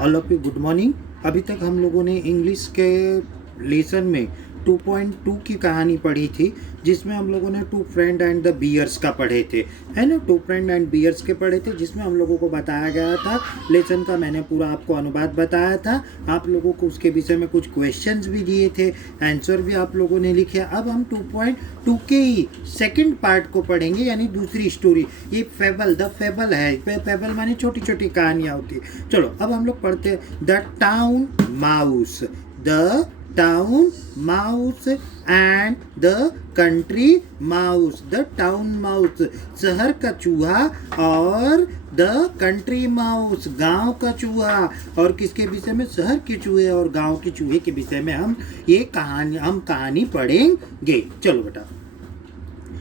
All of you good morning. अभी तक हम लोगों ने इंग्लिश के लेसन में 2.2 की कहानी पढ़ी थी, जिसमें हम लोगों ने two friend and the bears का पढ़े थे, है ना। टू फ्रेंड एंड बियर्स के पढ़े थे, जिसमें हम लोगों को बताया गया था लेसन का। मैंने पूरा आपको अनुवाद बताया था। आप लोगों को उसके विषय में कुछ क्वेश्चंस भी दिए थे, आंसर भी आप लोगों ने लिखे। अब हम 2.2 के ही सेकंड पार्ट को पढ़ेंगे, यानी दूसरी स्टोरी। ये फेबल, द फेबल है। फेबल माने छोटी छोटी कहानियाँ होती है। चलो अब हम लोग पढ़ते हैं the town mouse. The town mouse and the country mouse. The town mouse शहर का चूहा और द कंट्री माउस गांव का चूहा। और किसके विषय में? शहर के चूहे और गांव के चूहे के विषय में हम कहानी पढ़ेंगे। चलो बेटा।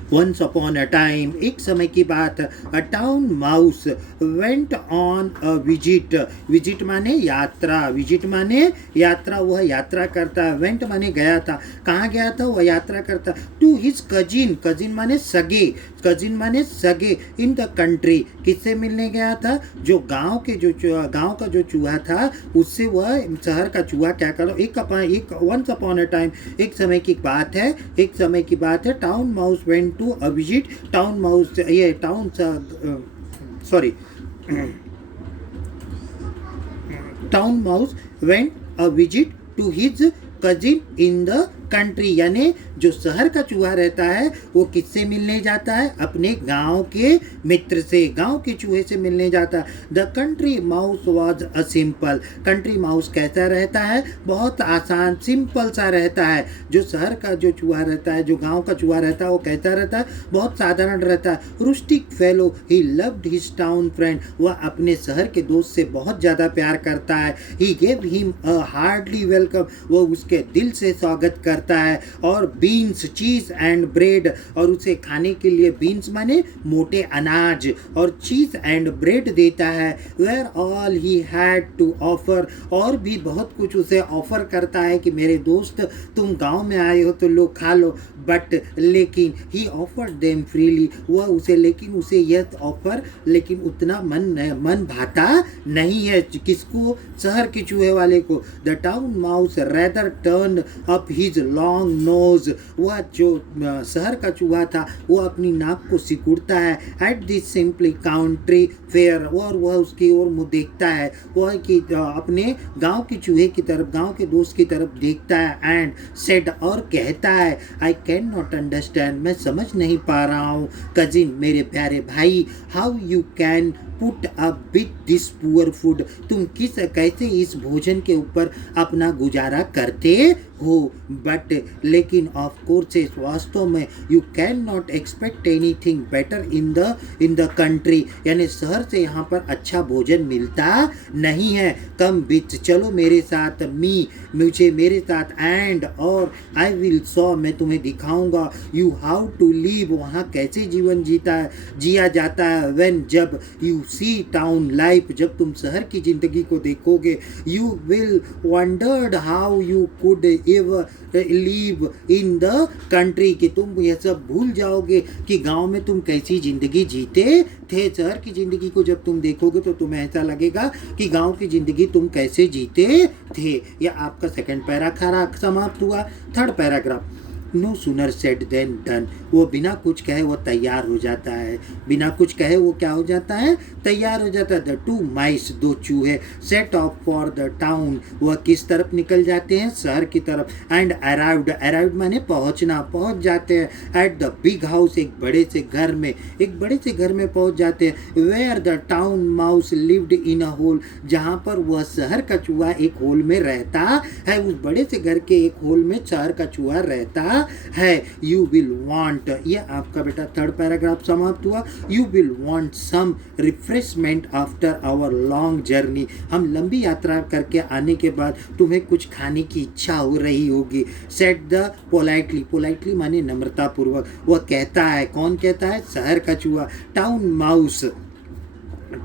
Once upon a time, एक समय की बात, a town mouse went on a visit. Visit माने यात्रा, विजिट माने यात्रा, वह यात्रा करता। वेंट माने गया था। कहाँ गया था? वह यात्रा करता। टू हिज कजिन, कजिन माने सगे, कजिन माने सगे। इन द कंट्री, किससे मिलने गया था? जो गांव का जो चूहा था, उससे वह शहर का चूहा क्या करो। वंस अपॉन अ टाइम, एक समय की बात है, एक समय की बात है। Town mouse went to a visit. Town mouse, ये town sorry town mouse went a visit to his cousin in the country, यानी जो शहर का चूहा रहता है वो किससे मिलने जाता है? अपने गांव के मित्र से, गांव के चूहे से मिलने जाता है। The country mouse was a simple. Country mouse कैसा रहता है? बहुत आसान, सिंपल सा रहता है। जो शहर का जो चूहा रहता है, जो गांव का चूहा रहता है, वो कैसा रहता है? बहुत साधारण रहता है। Rustic fellow, he loved his town friend. वह अपने शहर के दोस्त से बहुत ज़्यादा प्यार करता है। He gave him a hardly welcome, वो उसके दिल से स्वागत करता है। और बीन्स, चीज एंड ब्रेड, और उसे खाने के लिए बीन्स माने मोटे अनाज, और चीज एंड ब्रेड देता है। Where all he had to offer, और भी बहुत कुछ उसे ऑफर करता है कि मेरे दोस्त तुम गांव में आए हो तो लो, खा लो। बट लेकिन ही ऑफर देम फ्रीली, वह उसे, लेकिन उसे यह ऑफर, लेकिन उतना मन भाता नहीं है। किसको? शहर के चूहे वाले को। The town mouse rather turn up his long nose, वह जो शहर का चूहा था वो अपनी नाक को सिकुड़ता है। At this simply country fair, और वह उसकी ओर मुँह देखता है, वह कि अपने गांव के चूहे की तरफ, गांव के दोस्त की तरफ देखता है। एंड सेड, और कहता है, आई कैन नॉट अंडरस्टैंड, मैं समझ नहीं पा रहा हूँ कजिन, मेरे प्यारे भाई, how you can put up with this poor food, तुम कैसे इस भोजन के ऊपर अपना गुजारा करते हो। बट लेकिन ऑफ कोर्स, वास्तव में, you can not expect anything better in the country, यानी शहर से यहाँ पर अच्छा भोजन मिलता नहीं है। कम विथ, चलो मेरे साथ, मुझे मेरे साथ, एंड और आई विल शो, मैं तुम्हें दिखाऊंगा, यू हाउ टू लिव, वहाँ कैसे जीवन जिया जाता है। व्हेन, जब, यू सी टाउन लाइफ, जब तुम शहर की जिंदगी को देखोगे, you will wondered how you could ever live in the country, कि तुम यह सब भूल जाओगे कि गांव में तुम कैसी जिंदगी जीते थे। शहर की जिंदगी को जब तुम देखोगे तो तुम्हें ऐसा लगेगा कि गांव की जिंदगी तुम कैसे जीते थे। यह आपका सेकंड पैरा समाप्त हुआ। Third paragraph, no sooner said than done, वो बिना कुछ कहे वो तैयार हो जाता है। बिना कुछ कहे वो क्या हो जाता है? तैयार हो जाता है। द टू माइस, दो चूहे, set of for the town, वह किस तरफ निकल जाते हैं? शहर की तरफ। एंड अराइव्ड, अराइव्ड माने पहुंचना, पहुंच जाते हैं। एट द बिग हाउस, एक बड़े से घर में, एक बड़े से घर में पहुंच जाते हैं। Where the town mouse lived in a hole, जहां पर वह शहर का चूहा एक होल में रहता है। उस बड़े से घर के एक होल में शहर का चूहा रहता है। यू विल वांट, ये आपका बेटा थर्ड पैराग्राफ समाप्त हुआ। You will want some refreshment after our long journey, हम लंबी यात्रा करके आने के बाद तुम्हें कुछ खाने की इच्छा हो रही होगी। सेट द पोलाइटली, पोलाइटली माने नम्रता पूर्वक, वह कहता है। कौन कहता है? शहर का चूहा, टाउन माउस।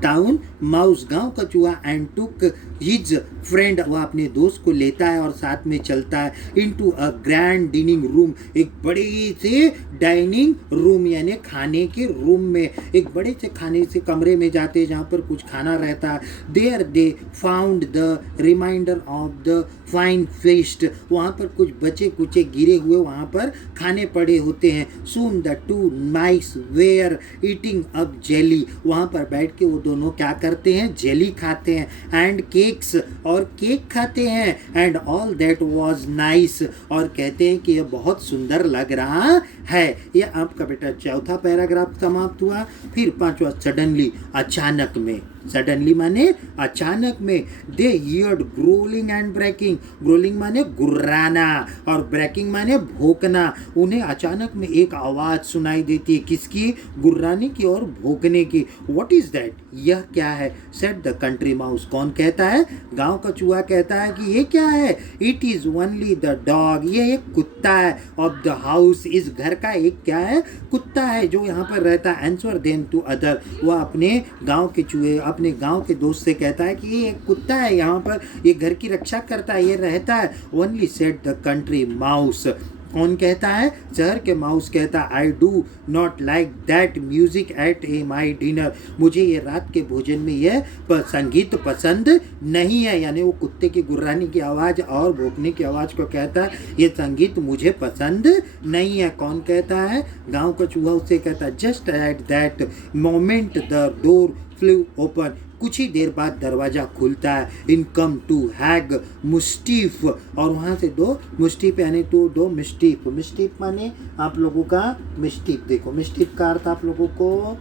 टाउन माउस गांव का चूहा एंड टुक हिज फ्रेंड, वह अपने दोस्त को लेता है और साथ में चलता है into a grand dining room, एक बड़े से डाइनिंग रूम यानी खाने के रूम में, एक बड़े से खाने से कमरे में जाते हैं जहाँ पर कुछ खाना रहता है। There they found the reminder of the fine fest, वहाँ पर कुछ बचे कुचे गिरे हुए वहाँ पर खाने पड़े होते हैं। Soon the two mice were eating up jelly, वहाँ पर बैठ के वो दोनों क्या करते हैं, जेली खाते हैं एंड केक्स, और केक खाते हैं and all that was nice, और कहते हैं कि यह बहुत सुंदर लग रहा है। यह आपका बेटा चौथा पैराग्राफ समाप्त हुआ। फिर पांचवा सडनली, अचानक में, सडनली माने अचानक में। They heard growling and barking, growling माने गुर्राना और ब्रेकिंग माने भौंकना, उन्हें अचानक में एक आवाज़ सुनाई देती है, किसकी, गुर्राने की और भौंकने की। व्हाट इज दैट, यह क्या है, सेड द कंट्री माउस, कौन कहता है, गांव का चूहा कहता है कि ये क्या है, it is only the dog, ये एक कुत्ता है, ऑफ द हाउस, इस घर का एक क्या है, कुत्ता है जो यहाँ पर रहता है। आंसर देम टू अदर, वह अपने गांव के चूहे, अपने गांव के दोस्त से कहता है कि ये एक कुत्ता है यहाँ पर, ये घर की रक्षा करता है, ये रहता है। Only said the country mouse, कौन कहता है, शहर के माउस कहता है, I do not like that music at A my dinner, मुझे ये रात के भोजन में यह संगीत पसंद नहीं है, यानी वो कुत्ते की गुर्राने की आवाज़ और भौंकने की आवाज़ को कहता है, ये संगीत मुझे पसंद नहीं है। कौन कहता है, गांव का चूहा उससे कहता है। Just at that moment the door flu open, कुछ ही देर बाद दरवाज़ा खुलता है। इन कम टू हैग मुस्टीफ, और वहाँ से दो मुस्टीफ यानी तो दो मिस्टीफ, मिस्टीफ माने आप लोगों का मिस्टीफ, देखो मिस्टीफ का अर्थ आप लोगों को,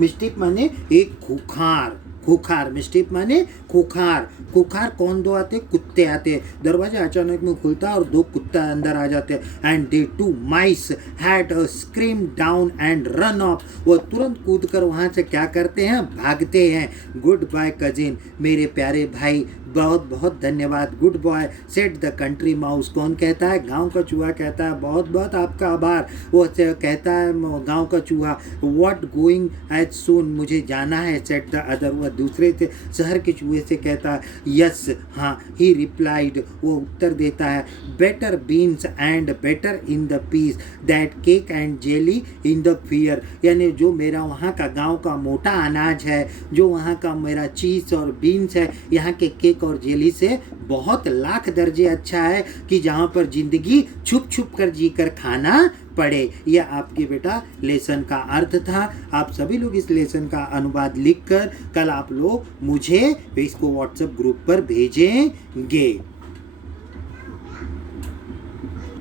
मिस्टीफ माने एक खुखार, खुखार, मिस्टीफ माने खुखार, खुखार कौन दो आते, कुत्ते आते। दरवाजा अचानक में खुलता है और दो कुत्ता अंदर आ जाते हैं। And the two mice had a scream down and run off, वो तुरंत कूद कर वहाँ से क्या करते हैं, भागते हैं। गुड बाय कजिन, मेरे प्यारे भाई, बहुत बहुत धन्यवाद। Good boy said the country mouse, कौन कहता है, गांव का चूहा कहता है, बहुत बहुत आपका आभार। वो कहता है गांव का चूहा, व्हाट गोइंग एज सून, मुझे जाना है, सेड द अदर, वह दूसरे से शहर के चूहे से कहता है। यस, हाँ, ही रिप्लाइड, वो उत्तर देता है। Better beans and better in the peace that cake and jelly in the fear, यानी जो मेरा वहाँ का गांव का मोटा अनाज है, जो वहाँ का मेरा चीज़ और बीन्स है, यहाँ के केक और जेली से बहुत लाख दर्जे अच्छा है कि जहाँ पर जिंदगी छुप छुप कर जीकर खाना पड़े। यह आपके बेटा लेसन का अर्थ था। आप सभी लोग इस लेसन का अनुवाद लिखकर कल आप लोग मुझे इसको व्हाट्सएप ग्रुप पर भेजेंगे।